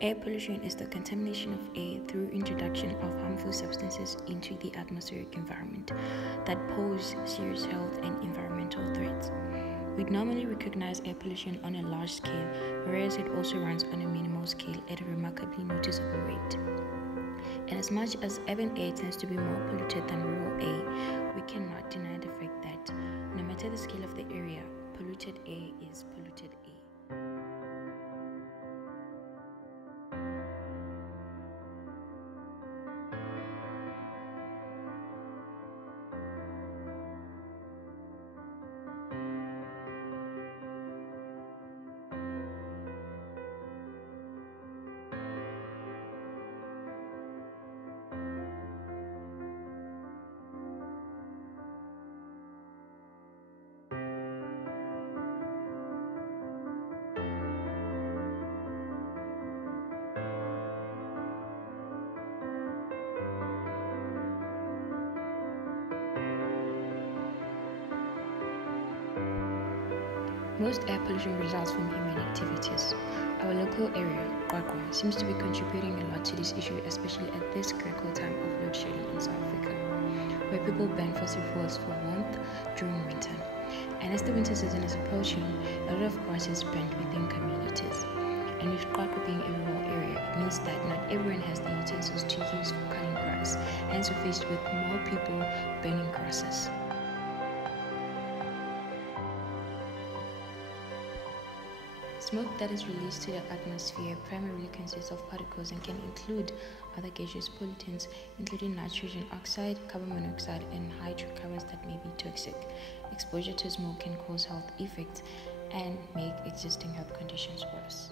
Air pollution is the contamination of air through introduction of harmful substances into the atmospheric environment that pose serious health and environmental threats. We normally recognize air pollution on a large scale, whereas it also runs on a minimal scale at a remarkably noticeable rate. And as much as urban air tends to be more polluted than rural air, we cannot deny the fact that, no matter the scale of the area, polluted air is polluted air. Most air pollution results from human activities. Our local area, QwaQwa, seems to be contributing a lot to this issue, especially at this critical time of load shedding in South Africa, where people burn fossil fuels for warmth during winter. And as the winter season is approaching, a lot of grass is burned within communities. And with QwaQwa being a rural area, it means that not everyone has the utensils to use for cutting grass, hence we're faced with more people burning grasses. Smoke that is released to the atmosphere primarily consists of particles and can include other gaseous pollutants, including nitrogen oxide, carbon monoxide, and hydrocarbons that may be toxic. Exposure to smoke can cause health effects and make existing health conditions worse.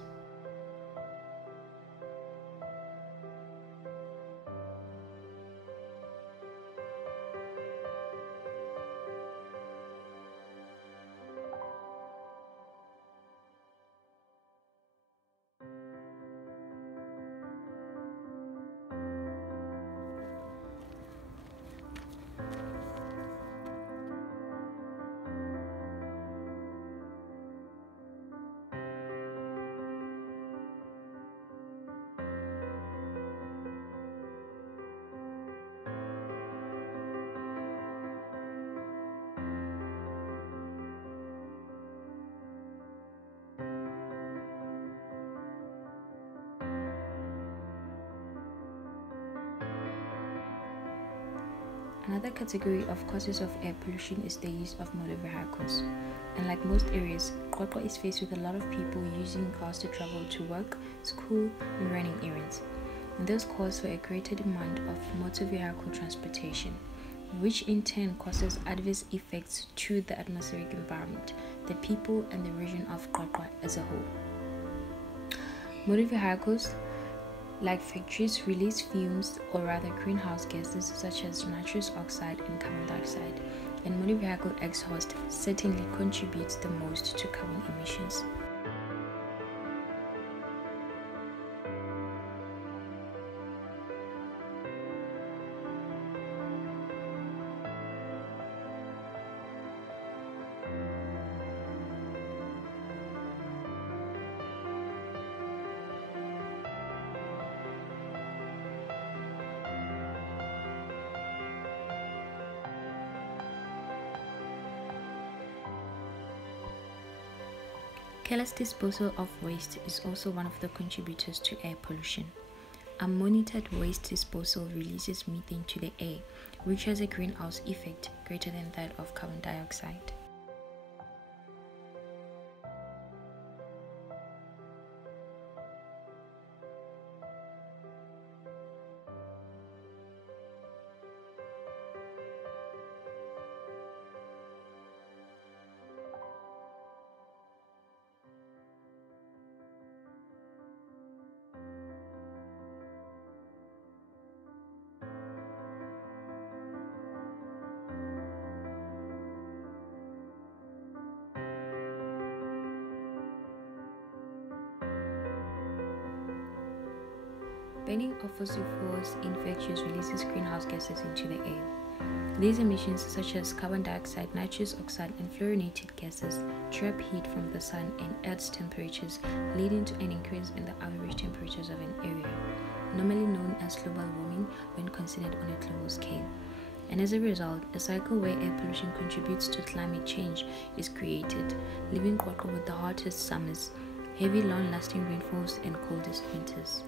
Another category of causes of air pollution is the use of motor vehicles. And like most areas, QwaQwa is faced with a lot of people using cars to travel to work, school, and running errands. And this calls for a greater demand of motor vehicle transportation, which in turn causes adverse effects to the atmospheric environment, the people, and the region of QwaQwa as a whole. Motor vehicles like factories release fumes, or rather greenhouse gases such as nitrous oxide and carbon dioxide, and motor vehicle exhaust certainly contributes the most to carbon emissions. Careless disposal of waste is also one of the contributors to air pollution. Unmonitored waste disposal releases methane to the air, which has a greenhouse effect greater than that of carbon dioxide. Burning of fossil fuels in factories releases greenhouse gases into the air. These emissions, such as carbon dioxide, nitrous oxide, and fluorinated gases, trap heat from the sun and adds temperatures, leading to an increase in the average temperatures of an area, normally known as global warming when considered on a global scale. And as a result, a cycle where air pollution contributes to climate change is created, leaving QwaQwa with the hottest summers, heavy long-lasting rainfalls, and coldest winters.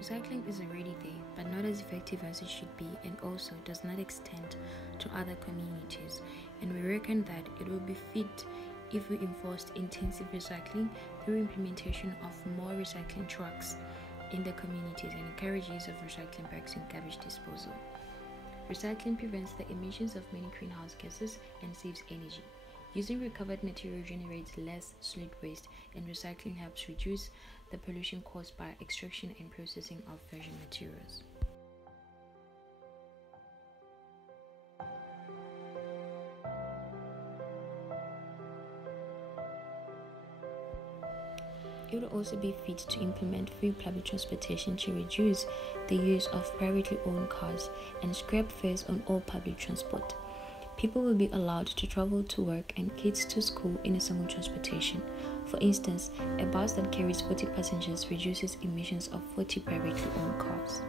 Recycling is already there, but not as effective as it should be, and also does not extend to other communities. And we reckon that it will be fit if we enforced intensive recycling through implementation of more recycling trucks in the communities and encourage use of recycling bags and garbage disposal. Recycling prevents the emissions of many greenhouse gases and saves energy. Using recovered material generates less solid waste, and recycling helps reduce the pollution caused by extraction and processing of virgin materials. It would also be fit to implement free public transportation to reduce the use of privately owned cars and scrap fares on all public transport. People will be allowed to travel to work and kids to school in a single transportation. For instance, a bus that carries 40 passengers reduces emissions of 40 privately owned cars.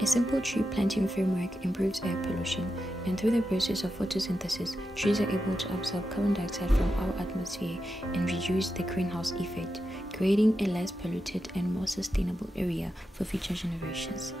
A simple tree planting framework improves air pollution, and through the process of photosynthesis, trees are able to absorb carbon dioxide from our atmosphere and reduce the greenhouse effect, creating a less polluted and more sustainable area for future generations.